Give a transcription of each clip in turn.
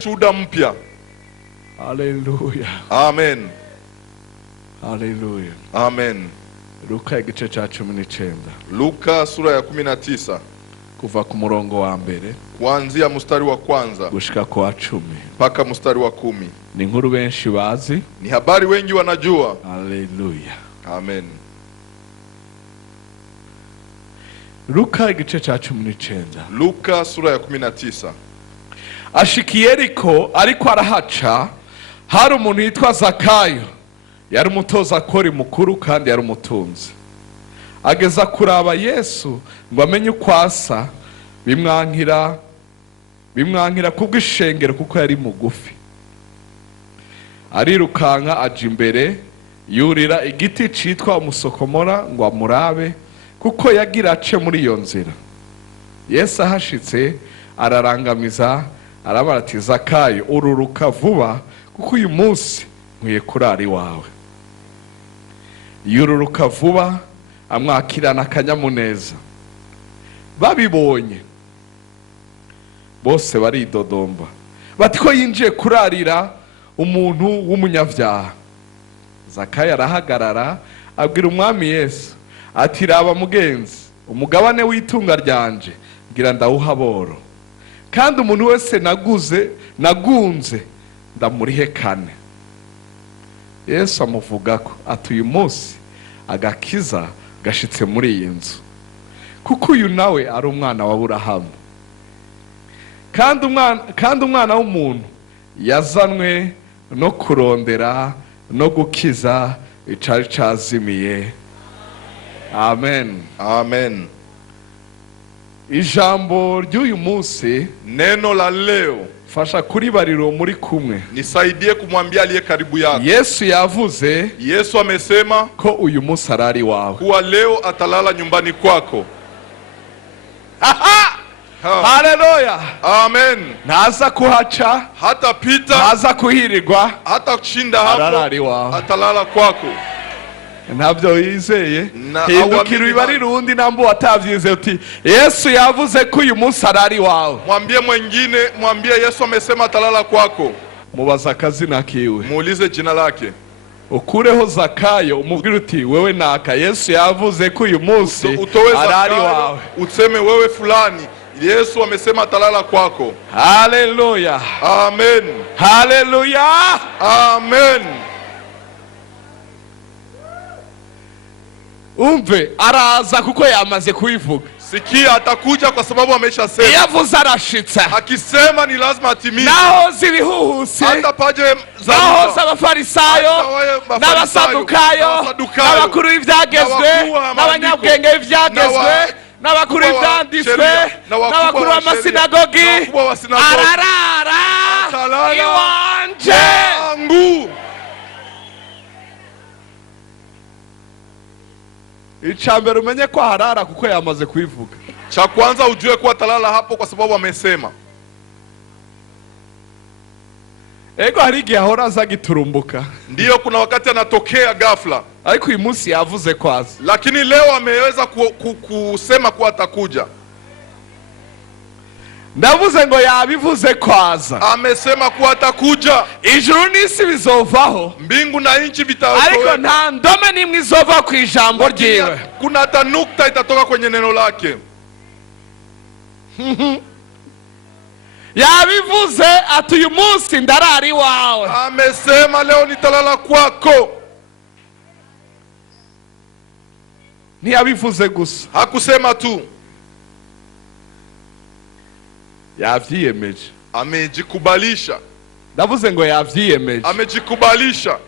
Shuhuda mpya. Haleluya. Amen. Haleluya. Amen. Luka igice cha 19. Luka sura ya 19. Kuva ku murongo wa mbere kuanzia mstari wa kwanza gushika kwa 10 mpaka mstari wa 10. Ni inkuru benshi bazi, ni habari wengi wanajua. Haleluya. Amen. Luka igice cha 19. Luka sura ya 19. Ashikiye Yeriko, ariko arahaca hari umuntu yitwa Zakayo, yari umutoza kori mukuru kandi yari umutunzi. Ageza kuraba Yesu ngo amenye uko asa, bimwankira kubw'ishengero kuko yari mugufi. Arirukanka aja imbere, yurira igiti citwa umusokomora ngo amurabe kuko yagira ace muri iyo nzira. Yesu ahashitse ararangamiza arabara ati, Zakayo ururuka vuba kuko uyu munsi nkwiye kurara iwawe. Yururuka vuba amwakirana akanyamuneza. Babibonye bose baridodomba bati ko yinjiye kurarira umuntu w'umunyavyaha. Zakayo arahagarara abwira umwami Yesu ati, raba mugenzi, umugabane w'itunga ryanje ngira ndawuha boro, kandi umuntu wese nagunze ndamurihe kane. Yesu amuvugako ati, uyu munsi agakiza gashitse muri iyi nzu, kuko uyu nawe ari umwana wa Aburahamu. Kandi umwana w'umuntu yazanwe no kurondera no gukiza icari cazimiye. Amen. Amen. Ijambo ry'uyu munsi, neno la leo, fasha kuri bariro muri kumwe, nisaidie kumwambia aliye karibu yako. Yesu yavuze, Yesu amesema ko uyu munsi arari wawe, kuwa leo atalala nyumbani kwako. Haleluya. Amen. Ntaza kuhaca, hata pita, ntaza kuhirirwa, hata kushinda hapo, atalala kwako. Ntabyo yizeye, hindukira ibari rundi nambo watavyize uti, Yesu yavuze ko uyu munsi arari wawe. Mwambie mwingine, mwambie Yesu amesema atalala kwako. Mubaza akazina kiwe, muulize jina lake. Ukureho Zakayo, umubwire uti, wewe naka, Yesu yavuze ko uyu munsi arari wawe. Useme wewe fulani, Yesu amesema atalala kwako. Haleluya. Amen. Haleluya. Amen. Umve, araza kuko yamaze kuivuga. Sikia, atakuja kwa sababu amesha sema. Yavuze arashitsa. Akisema ni lazima atimize. Naho zibihuhuse, hata paje za naho z'abafarisayo n'abasadukayo n'abakuru b'ivyagezwe n'abanyabwenge b'ivyagezwe n'abakuru b'ivyanditswe n'abakuru b'amasinagogi, ararara Iwanje. Icambere umenye ko harara kuko yamaze kuivuga. Cha kwanza ujue kuwa atalala hapo kwa sababu amesema. Ego hari igihe ahora aza giturumbuka. Ndiyo, kuna wakati anatokea ghafla. Ariko uyu munsi yavuze kwaza. Lakini leo ameweza kusema kuwa atakuja. Ndavuze ngo yabivuze kwaza. Amesema kuwa atakuja. Ijuru n'isi bizovaho, mbingu na nchi vitatoweka, ariko nta ndome nimwe izova ku ijambo ryiwe. Kuna hata nukta itatoka kwenye neno lake. Yabivuze ati, uyu munsi ndarari wawe. Amesema leo nitalala kwako. Ntiyabivuze gusa, hakusema tu, yavyiyemeje. Amejikubalisha. Ndavuze ngo yavyiyemeje, amejikubalisha.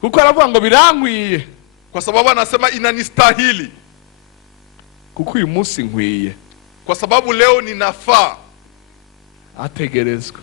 Kuko aravuga ngo birankwiye, kwa sababu anasema inanistahili. Kuko uyu munsi nkwiye, kwa sababu leo ninafaa. Ategerezwa.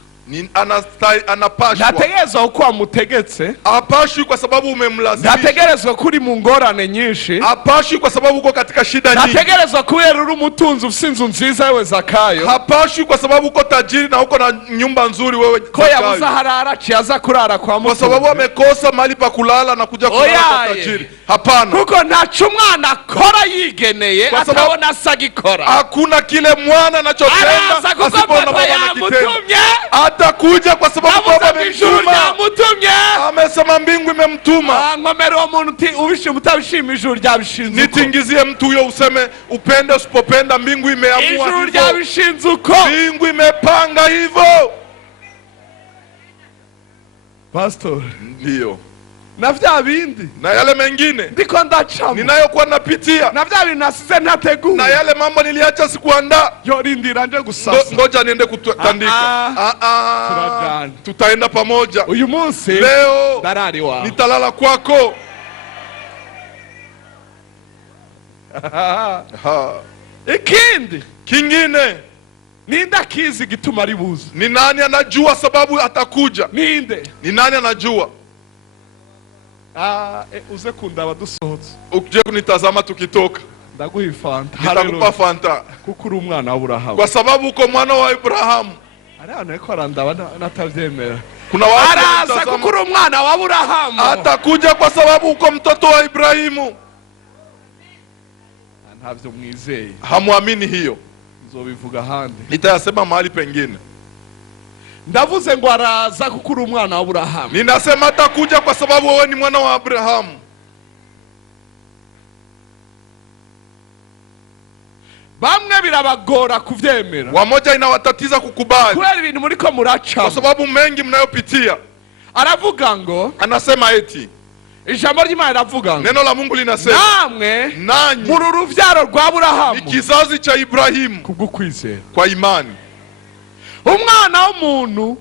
anapashwa. Ntategerezwa uko wamutegetse. Hapashwi kwa sababu umemlazimisha. Ntategerezwa kuri mu ngorane nyinshi. Hapashwi kwa sababu uko katika shida nyingi. Ntategerezwa kubera uri umutunzi ufite inzu nziza wewe Zakayo. Hapashwi kwa sababu uko tajiri na uko na nyumba nzuri wewe Zakayo. Ko yabuza harara chiaza kurara kwa mutunzi. Kwa sababu amekosa mahali pa kulala na kuja kulala kwa tajiri. Hapana. Kuko ntacu umwana akora yigeneye atabona sagikora. Hakuna kile mwana anachopenda asipoona baba anakitenda. Atakuja kwa sababu baba amemtuma. Amesema mbingu imemtuma. Ngomero wa muntu ubishe mutabishima ijuru ryabishinze. Nitingizie mtu huyo useme upende usipopenda mbingu imeamua hivyo. Ijuru ryabishinze uko. Mbingu imepanga hivyo. Pastor. Ndio. Na vya bindi. Na yale mengine. Ndiko ndachamo. Ninayokuwa napitia. Na vya bindi nasize ntateguye. Na yale mambo niliacha sikuandaa. Yo rindira nje gusasa. Ngoja niende kutandika. Tutaenda pamoja. Uyu Musi leo darari wa. Nitalala kwako. Ikindi. Kingine. Ninda kizi gituma ari buze. Ni nani anajua sababu atakuja? Ninde. Ni nani anajua? Uze kundaba dusohotse. Ukije kunitazama tukitoka. Ndaguha fanta. Nitakupa fanta. Kuko uri umwana wa Abrahamu. Kwa sababu uko mwana wa Abrahamu. Ariko arandaba natavyemera. Kuna watu araza kuko uri umwana wa Abrahamu. Atakuja kwa sababu uko mtoto wa Ibrahimu. Ntavyo mwizeye. Hamuamini hiyo. Nzobivuga handi. Nitayasema mahali pengine. Ndavuze ngo araza kuko uri umwana wa Abrahamu. Ninasema atakuja kwa sababu wewe ni mwana wa Abrahamu. Bamwe birabagora kuvyemera. Wamoja inawatatiza kukubali. Kweli ibintu muriko muraca. Kwa sababu mengi mnayopitia. Aravuga ngo. Anasema eti. Ijambo ry'Imana ravuga ngo. Neno la Mungu linasema. Nanyi. Muri uruvyaro rwa Abrahamu. Ni kizazi cha Ibrahimu. Kubw'ukwizera. Kwa imani. Umwana w'umuntu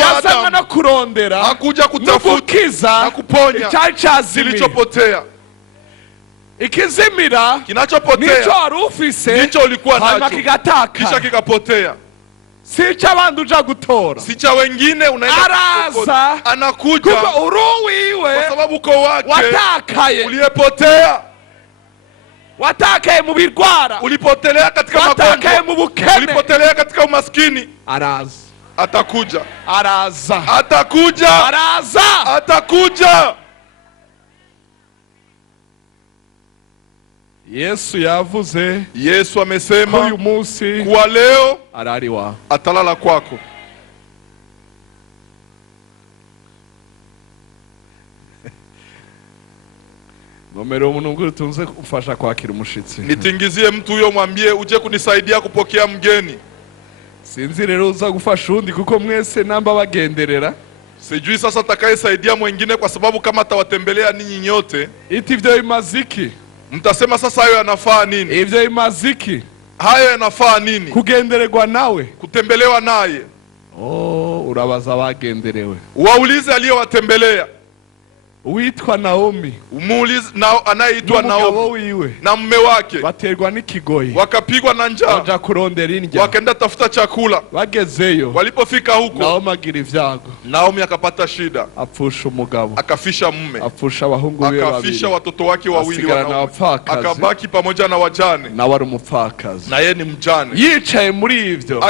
yazanywe no kurondera hakuja kutafuta na kuponya kilichopotea. Ikizimira kinachopotea nicho wari ufise nicho ulikuwa nacho kisha kikapotea. Si cha bandu uja gutora, si cha wengine unaenda araza anakuja kuko uruwiwe kwa sababu uko wake watakaye uliyepotea. Watakaye mu birwara, ulipotelea katika magonjwa, watakaye mu bukene, ulipotelea katika umaskini. Araza atakuja, araza atakuja, araza atakuja. Yesu yavuze, Yesu amesema uyu munsi kwa leo arariwa atalala kwako. Nomero umuntu ngo utunze kufasha kwakira umushitsi. Nitingizie mtu huyo mwambie uje kunisaidia kupokea mgeni. Sinzi rero uza gufasha undi kuko mwese namba bagenderera. Sijui sasa atakayesaidia mwingine kwa sababu kama atawatembelea ninyi nyote. Ivyo imaziki. Mtasema sasa hayo yanafaa nini? Ivyo imaziki. Hayo yanafaa nini? Kugendererwa nawe. Kutembelewa naye. Urabaza bagenderewe. Waulize aliyowatembelea. Uitwa Naomi. Umuulize na anayeitwa Naomi na mume wake. Baterwa n'ikigoyi. Wakapigwa na njaa. Waja kurondera indya. Wakaenda tafuta chakula. Bagezeyo. Walipofika huko, Naomi agira ivyago. Naomi akapata shida. Apfusha umugabo. Akafisha mume. Apfusha abahungu be babiri. Akafisha watoto wake wawili wanaume. Akabaki pamoja na wajane. Na wari umupfakazi. Na yeye ni mjane. Yicaye muri ivyo.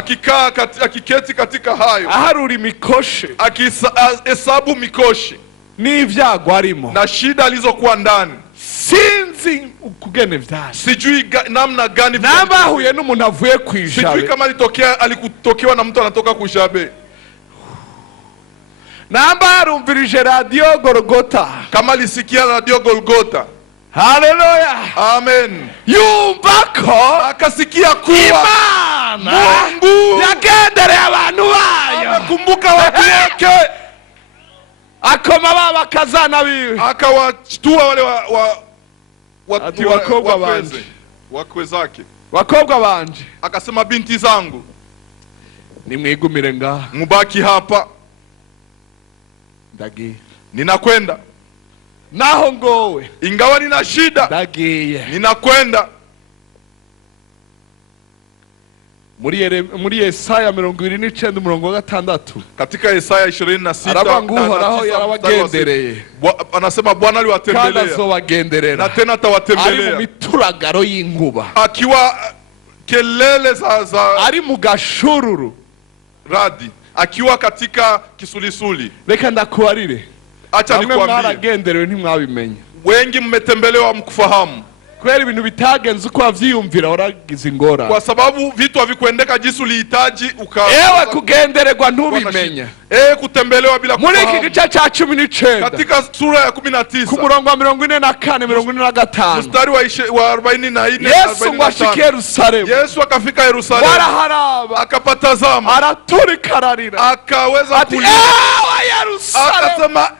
Akiketi katika hayo. Aharura imikoshi. Akihesabu mikoshi. N'ivyago arimo. Na shida alizokuwa ndani. Sinzi ukugene vyari. Sijui namna gani namba huye n'umuntu avuye kwishabe. Sijui kama alikutokewa na mtu anatoka kwishabe. Namba arumvirije radio Golgota. Kama alisikia radio Golgota. Haleluya. Amen. Yumvako akasikia kuwa Imana Mungu yagendereye abantu bayo. Amekumbuka watu wake. Akoma baba kazana biwe. Akawashtua wale wakobwa banje. Wakwe zake. Wakobwa banje. Akasema binti zangu, nimwigumire ngaha. Mubaki hapa. Ndagiye. Ninakwenda. Naho ngowe. Ingawa nina shida. Ndagiye. Ninakwenda. muri Yesaya 29:6. Katika Yesaya 26 aravuga ngo Uhoraho yarabagendereye, anasema Bwana aliwatembelea kandi azobagenderera, na tena atawatembelea ari mu mituragaro y'inkuba, akiwa kelele ari mu gashururu radi, akiwa katika kisulisuli. Reka ndakubarire, acha nikwambie, mwaragenderewe ntimwabimenye, wengi mmetembelewa mkufahamu, kweli ibintu bitagenze uko wavyiyumvira waragize ingora, kwa sababu vitu havikuendeka jinsi ulihitaji ewe kugendererwa ntubimenya, kutembelewa bila kufahamu. Muri iki gice cha 19 katika sura ya 19 ku murongo wa 44 45 mstari wa 44 Yesu ngo ashike Yerusalemu, Yesu akafika Yerusalemu, waraharaba akapatazama, araturika ararira, akaweza kulia, ewe Yerusalemu, akasema